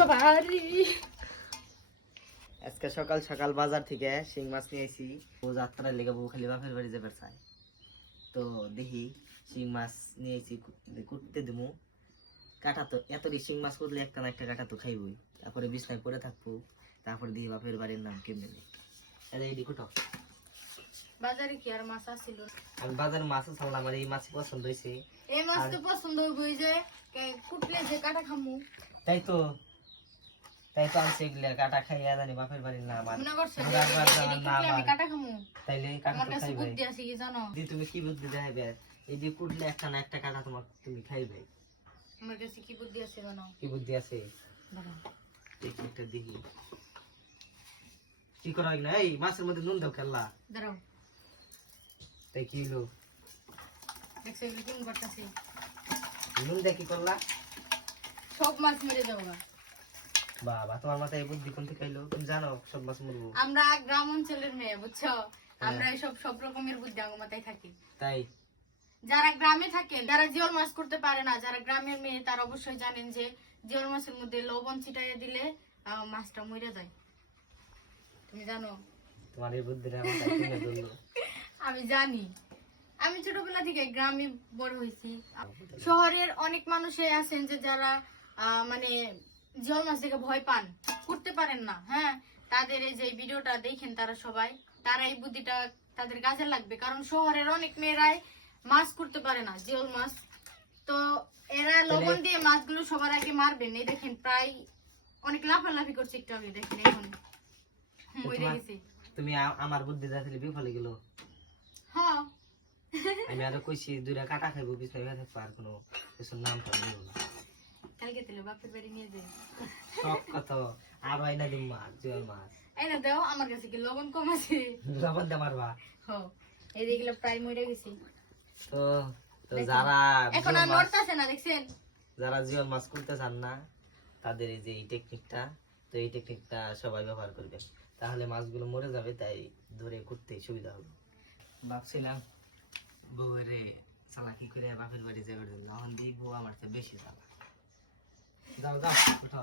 বাবা রে আজকে সকাল সকাল বাজার থেকে শিং মাছ নিয়ে আইছি। ও যাত্রার লেগে বউ খালি বাপের বাড়ি যাবার চায়, তো দেখি শিং মাছ নিয়ে আইছি, কুটতে দেবো। কাটা তো এত শিং মাছ করলে একটা না একটা কাটা তো খাইবই, তারপরে বিছনায় পরে থাকবো, তারপরে দেখি বাপের বাড়ির নাম কেমনে নেই। এই কুটো বাজারে কি আর মাছ আসছিল? আমি বাজারে মাছ আনলাম, আমার এই মাছ পছন্দ হয়েছে। এই মাছ তো পছন্দ হইবই যে কুটলে যে কাটা খামু। তাই তো আনছে এগুলা কাটা খাইয়া জানি বাপের বাড়ির নাম আর মনে করছ আমি কাটা খামু? তাইলে কাটা আমার তো কাছে খাইবে। বুদ্ধি আছে কি জানো? দি তুমি কি বুদ্ধি দেখাইবে? এই যে কুটলে একটা না একটা কাটা তোমার তুমি খাইবে। আমার কাছে কি বুদ্ধি আছে জানো? কি বুদ্ধি আছে? দাঁড়াও দেখি একটা দেখি কি করা হয় না। এই মাছের মধ্যে নুন দাও খেললা, দাঁড়াও তাই কি হলো? দেখছো এগুলো কেমন করতেছে? নুন দিয়ে কি করলা? সব মাছ মেরে যাবো। বাবা তোমার মাথায় এই বুদ্ধি কোন থেকে আইলো? তুমি জানো সব মাছ মরবো? আমরা গ্রাম অঞ্চলের মেয়ে বুঝছো, আমরা এসব সব রকমের বুদ্ধি আমার মাথায় থাকে। তাই যারা গ্রামে থাকে, যারা জিওল মাছ করতে পারে না, যারা গ্রামের মেয়ে, তারা অবশ্যই জানেন যে জিওল মাছের মধ্যে লবণ ছিটাইয়ে দিলে মাছটা মরে যায়। তুমি জানো? তোমার এই বুদ্ধিটা আমার কাছে কিনে ধরলো। আমি জানি, আমি ছোটবেলা থেকে গ্রামে বড় হয়েছি। শহরের অনেক মানুষই আছেন যে যারা মানে জিওল মাছ দেখে ভয় পান, করতে পারেন না। হ্যাঁ, তাদের এই যে ভিডিওটা দেখেন তারা সবাই, তারা এই বুদ্ধিটা তাদের কাজে লাগবে, কারণ শহরের অনেক মেয়েরাই মাছ করতে পারে না, জিওল মাছ। তো এরা লবণ দিয়ে মাছগুলো সবার আগে মারবেন। এই দেখেন প্রায় অনেক লাফালাফি করছে, একটু আগে দেখেন এখন মরে গেছে। তুমি আমার বুদ্ধি দেখালে বিফলে গেল। হ্যাঁ, আমি আরো কইছি দুইটা কাটা খাইবো, বিছাই হয়ে থাকবো, আর কোনো কিছুর নাম তো নিও না। কালকে তাহলে বাপের বাড়ি নিয়ে যাই। সব কথা আরো আইনা দিম মাছ, জিওল মাছ। এই না দাও, আমার কাছে কি লবণ কম আছে? লবণ দিয়ে মারবা? হ্যাঁ, এই দেখলে প্রায় মরে গেছে। তো যারা এখন আর নড়তাছে না, দেখছেন? যারা জিওল মাছ করতে চান না, তাদের এই যে এই টেকনিকটা, তো এই টেকনিকটা সবাই ব্যবহার করবে, তাহলে মাছগুলো মরে যাবে, তাই ধরে করতে সুবিধা হবে। ভাবছিলাম বউরে চালাকি করে বাপের বাড়ি যাবে, এখন দিই বউ আমার তো বেশি চালা। যাও যাও ওঠো।